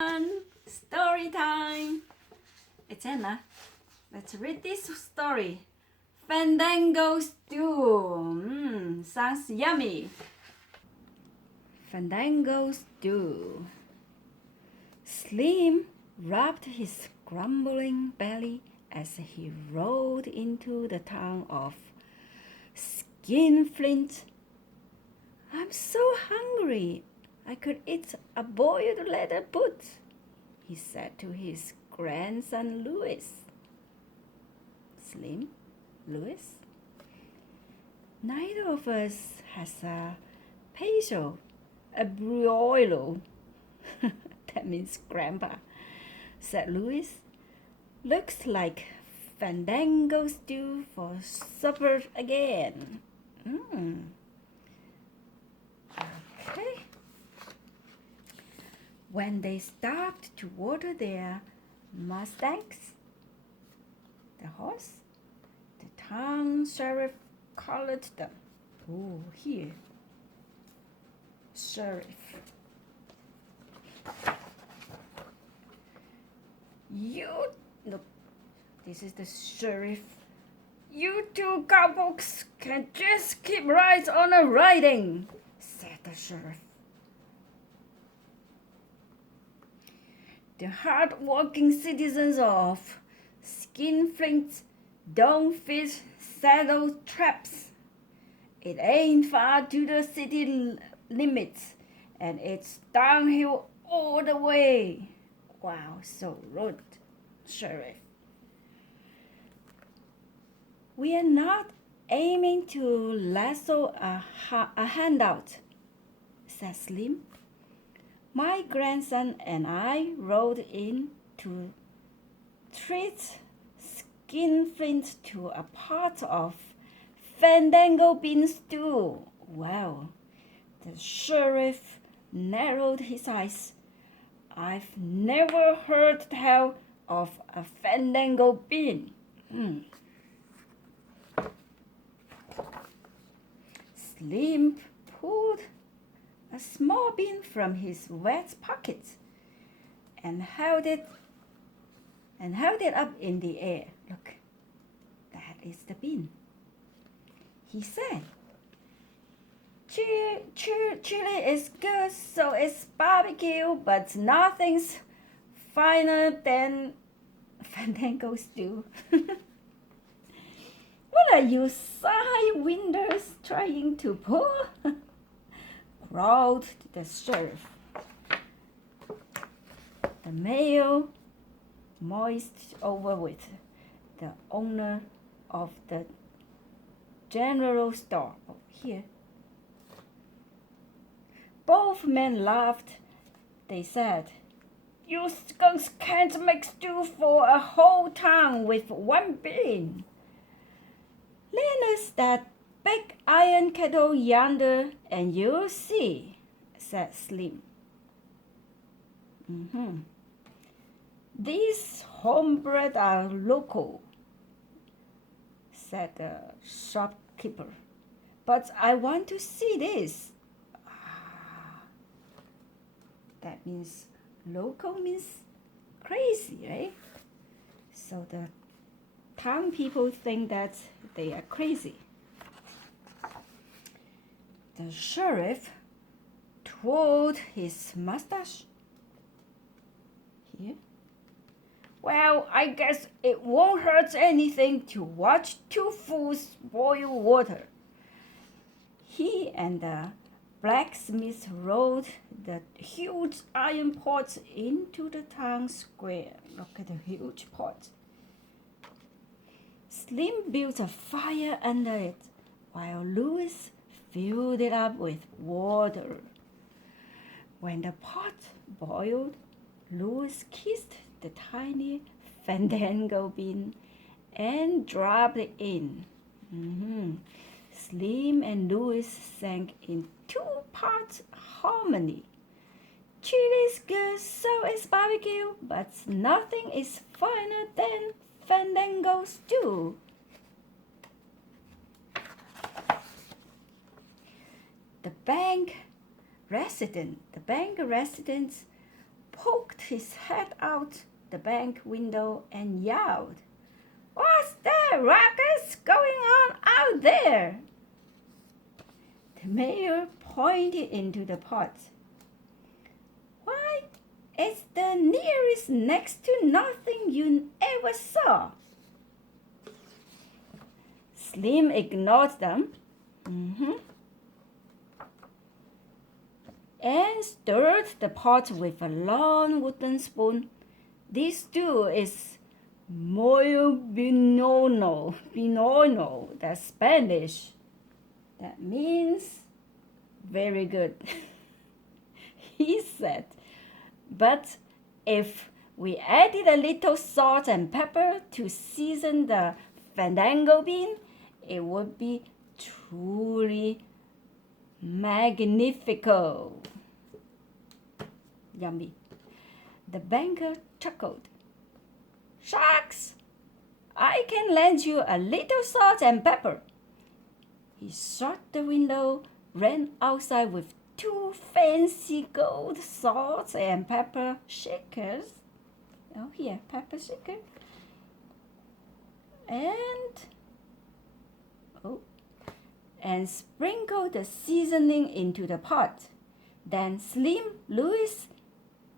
Story time! It's Anna. Let's read this story. Fandango stew. Sounds yummy. Fandango stew. Slim rubbed his grumbling belly as he rode into the town of Skinflint. I'm so hungry. I could eat a boiled leather boot, he said to his grandson Louis. Slim, Louis? Neither of us has a peso, a broilo. That means grandpa, said Louis. Looks like Fandango stew for supper again. Okay. When they stopped to water their mustangs, the town sheriff called them. Oh, here. Sheriff. Look, this is the sheriff. You two cowboys can just keep right on a riding, said the sheriff. The hard-working citizens of Skinflint don't fit saddle traps. It ain't far to the city limits, and it's downhill all the way. Wow, so rude, sheriff. We are not aiming to lasso a handout, said Slim. My grandson and I rode in to treat Skinflint to a pot of Fandango bean stew. Wow, the sheriff narrowed his eyes. I've never heard tell of a Fandango bean. Slim pulled a small bean from his vest pocket and held it up in the air. Look, that is the bean. He said, Chili is good, so is barbecue, but nothing's finer than Fandango stew. What are you sidewinders trying to pull? Growled the sheriff. The mail moist over with the owner of the general store. Oh, here. Both men laughed. They said, You skunks can't make stew for a whole town with one bean. Lend us that big iron kettle yonder, and you'll see, said Slim. These homebred are local, said the shopkeeper. But I want to see this. That means local means crazy, right? So the town people think that they are crazy. The sheriff twirled his mustache. Here. Well, I guess it won't hurt anything to watch two fools boil water. He and the blacksmith rolled the huge iron pot into the town square. Look at the huge pot. Slim built a fire under it, while Louis filled it up with water. When the pot boiled, Louis kissed the tiny Fandango bean and dropped it in. Slim and Louis sang in two-part harmony. Chili's good, so is barbecue, but nothing is finer than Fandango stew. The bank residents poked his head out the bank window and yelled, "What's that ruckus going on out there?" The mayor pointed into the pot. "Why, it's the nearest next to nothing you ever saw." Slim ignored them and stirred the pot with a long wooden spoon. "This stew is muy binono, that's Spanish. That means very good," he said. "But if we added a little salt and pepper to season the Fandango bean, it would be truly magnifico." Yummy. The banker chuckled. "Shucks, I can lend you a little salt and pepper." He shut the window, ran outside with 2 fancy gold salt and pepper shakers. Oh, here, pepper shaker. And sprinkled the seasoning into the pot. Then Slim, Louis,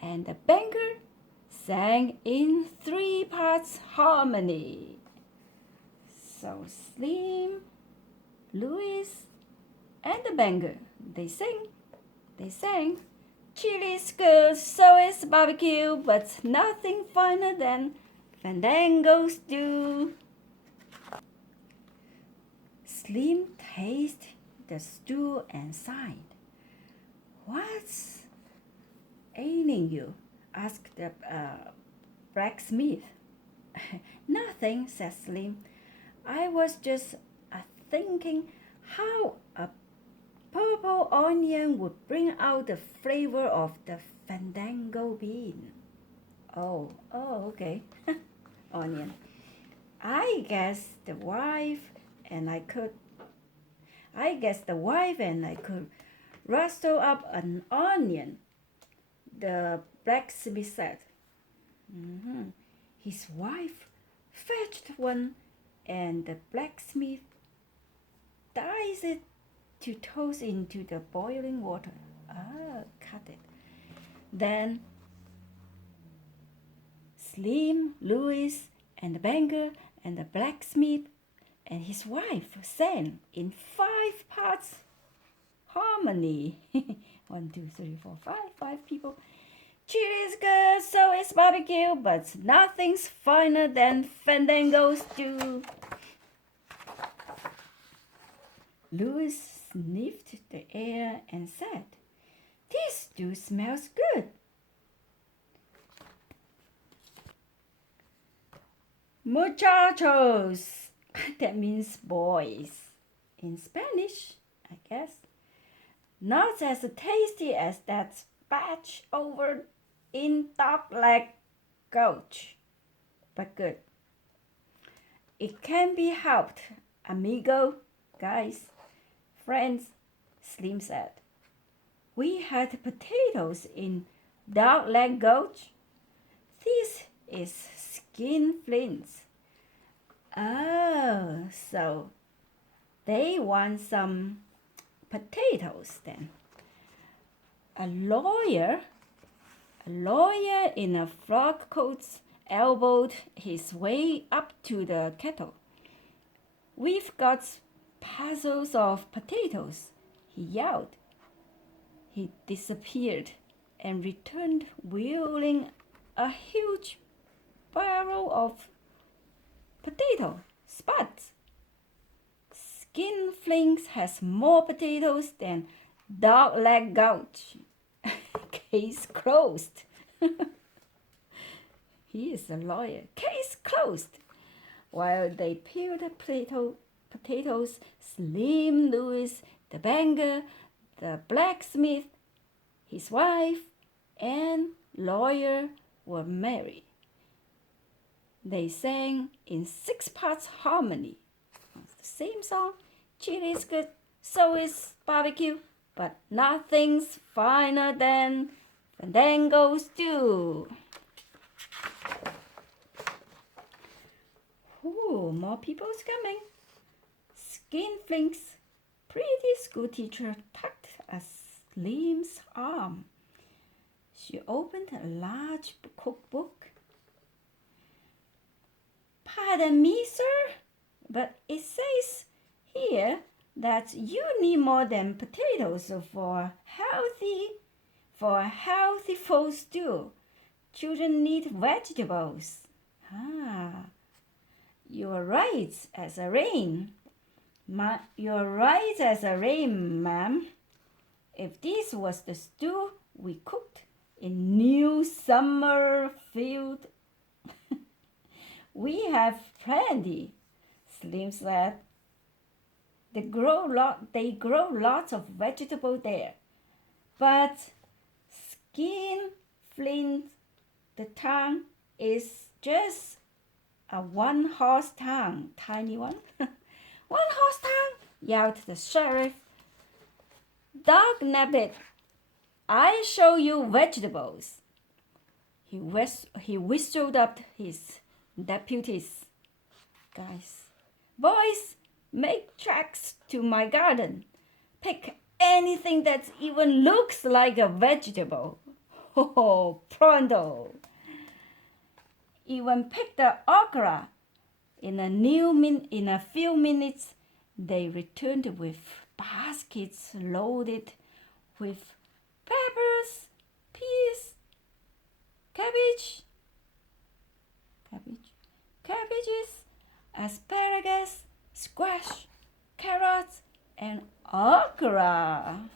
and the banker sang in 3 parts harmony. So Slim, Louis, and the banker, they sang, "Chili's good, so is barbecue, but nothing finer than Fandango stew." Slim tasted the stew and sighed. "What's ailing you?" asked the blacksmith. "Nothing," said Slim. "I was just thinking how a purple onion would bring out the flavor of the Fandango bean." Oh, okay. Onion. I guess the wife and I could rustle up an onion," the blacksmith said. His wife fetched one, and the blacksmith diced it to toss into the boiling water. Cut it. Then Slim, Louis, and the banker and the blacksmith and his wife sang in 5 parts harmony. 1, 2, 3, 4, 5 people. "Chili's good, so is barbecue, but nothing's finer than Fandango stew." Louis sniffed the air and said, "This stew smells good." "Muchachos," that means boys in Spanish, I guess. "Not as tasty as that batch over in Dogleg Gulch, but good. It can be helped, amigo, guys, friends," Slim said. "We had potatoes in Dogleg Gulch. This is skinflints." Oh, so they want some potatoes then. A lawyer in a frock coat elbowed his way up to the kettle. "We've got parcels of potatoes," he yelled. He disappeared and returned wheeling a huge barrel of potato spuds. "Skinflints has more potatoes than Dogleg Gulch." Case closed. He is a lawyer. Case closed. While they peeled the potatoes, Slim, Louis, the banker, the blacksmith, his wife, and lawyer were merry. They sang in 6 parts harmony. The same song. "Chili's good, so is barbecue, but nothing's finer than Fandango stew. Ooh, more people's coming. Skinflink's pretty school teacher tugged at Slim's arm. She opened a large cookbook. Pardon me, sir, but it says here that you need more than potatoes for a healthy full stew. Children need vegetables. Ah, you're right as a rain. You're right as a rain, ma'am. If this was the stew we cooked in New Summerfield, we have plenty, Slim said. They grow lots of vegetables there. But Skinflint, the town, is just a one-horse town, tiny one. One-horse town, yelled the sheriff. Dog-nabbed it. I show you vegetables. He whistled up his deputies. Guys, boys, make tracks to my garden. Pick anything that even looks like a vegetable. Oh, pronto. Even picked the okra. In a few minutes, they returned with baskets loaded with peppers, peas, cabbages, asparagus, squash, carrots, and okra.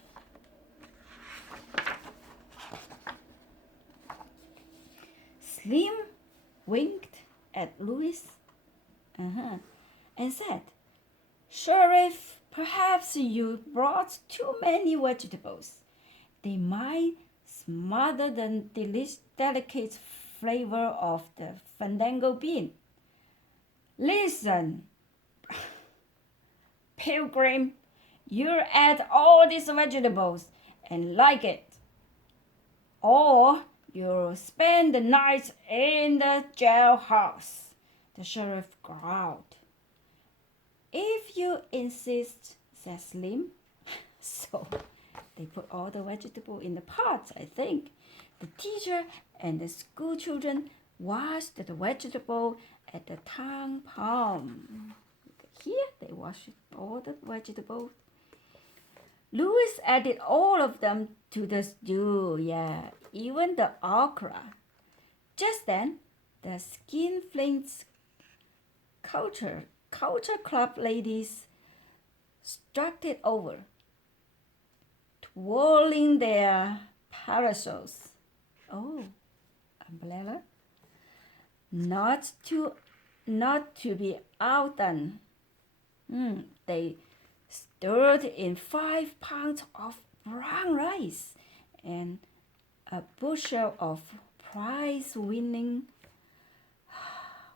Slim winked at Louis and said, Sheriff, perhaps you brought too many vegetables. They might smother the delicate flavor of the Fandango bean. Listen, Pilgrim, you add all these vegetables and like it. Or you'll spend the night in the jailhouse, the sheriff growled. If you insist, said Slim. So they put all the vegetable in the pots, I think. The teacher and the school children washed the vegetable at the town pond. Here they washed all the vegetables. Louis added all of them to the stew, even the okra. Just then, the Skinflints culture club ladies strutted over, twirling their parasols. Oh, umbrella. Not to be outdone. They stirred in 5 pounds of brown rice and a bushel of prize-winning,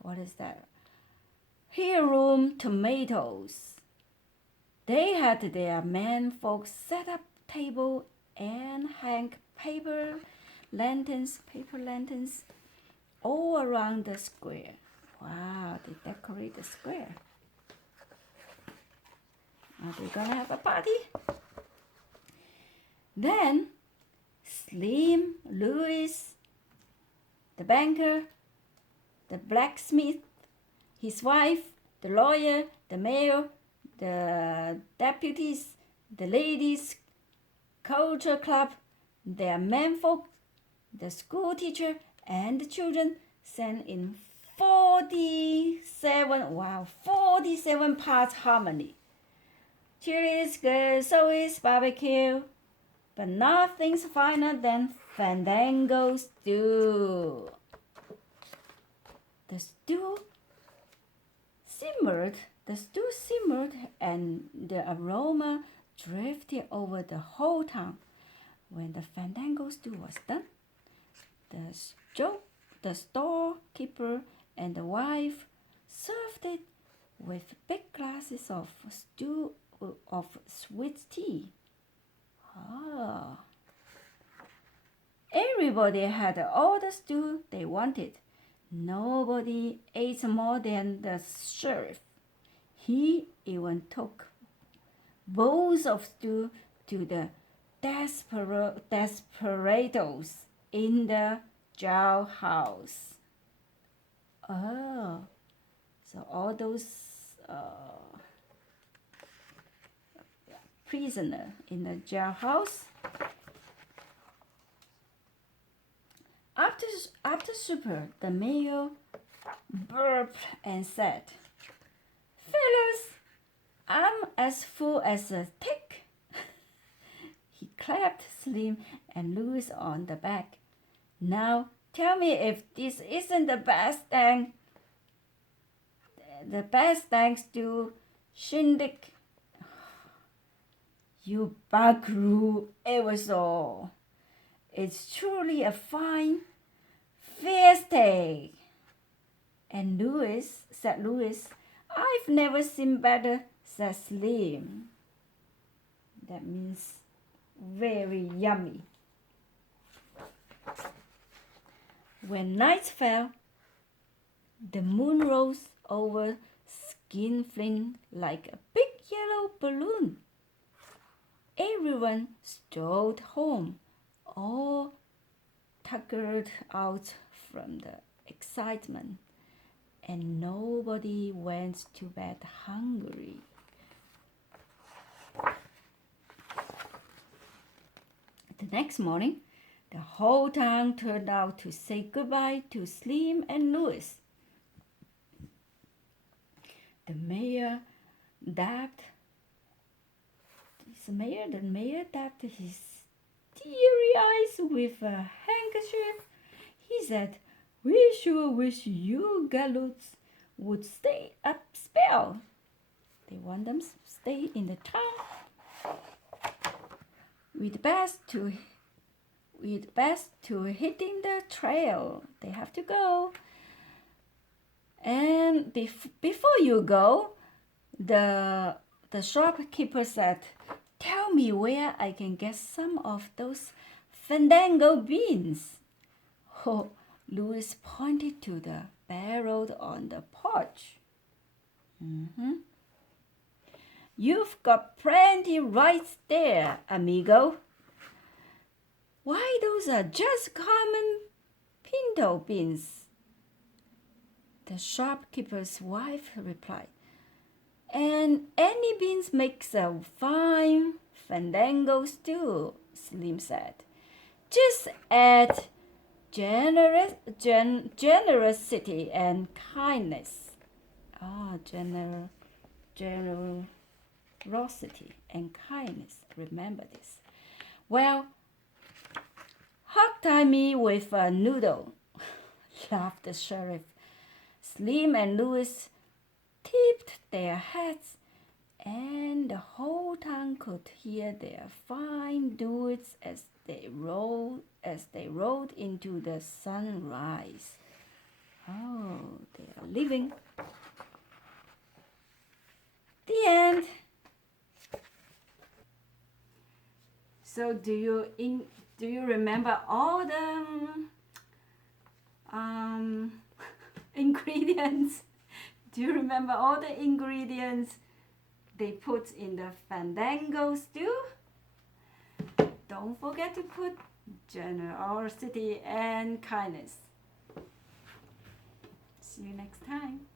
what is that? Heirloom tomatoes. They had their men folks set up table and hang paper lanterns all around the square. Wow, they decorate the square. Are they gonna have a party? Then Slim, Louis, the banker, the blacksmith, his wife, the lawyer, the mayor, the deputies, the ladies' culture club, their menfolk, the school teacher, and the children sang in 47 parts harmony. Cheers, good, so is barbecue, but nothing's finer than Fandango stew. The stew simmered, and the aroma drifted over the whole town. When the Fandango stew was done, the storekeeper and the wife served it with big glasses of sweet tea. Everybody had all the stew they wanted. Nobody ate more than the sheriff. He even took bowls of stew to the desperados in the jailhouse. Oh, so all those prisoners in the jailhouse. After supper, the mayor burped and said, "Fellas, I'm as full as a tick." He clapped Slim and Louis on the back. "Now tell me if this isn't the best thanks to shindig you buckaroo ever saw. It's truly a fine fiesta." And Louis, "I've never seen better," said Slim. That means very yummy. When night fell, the moon rose over Skinflint like a big yellow balloon. Everyone strolled home, all tuckered out from the excitement, and nobody went to bed hungry. The next morning, the whole town turned out to say goodbye to Slim and Louis. The mayor dabbed his teary eyes with a handkerchief. He said, "We sure wish you gallows would stay up spell." They want them to stay in the town. With best to hitting the trail. They have to go. And before you go, the shopkeeper said, "Tell me where I can get some of those Fandango beans." Oh, Louis pointed to the barrel on the porch. "You've got plenty right there, amigo." "Why, those are just common pinto beans," the shopkeeper's wife replied. "And any beans makes a fine Fandango stew," Slim said. "Just add generosity and kindness." Generosity and kindness. Remember this. "Well, hog-tie me with a noodle," laughed the sheriff. Slim and Louis tipped their hats, and the whole town could hear their fine duets as they rode into the sunrise. Oh, they are living. The end. So do you remember all the ingredients? Do you remember all the ingredients they put in the Fandango stew? Don't forget to put generosity and kindness. See you next time.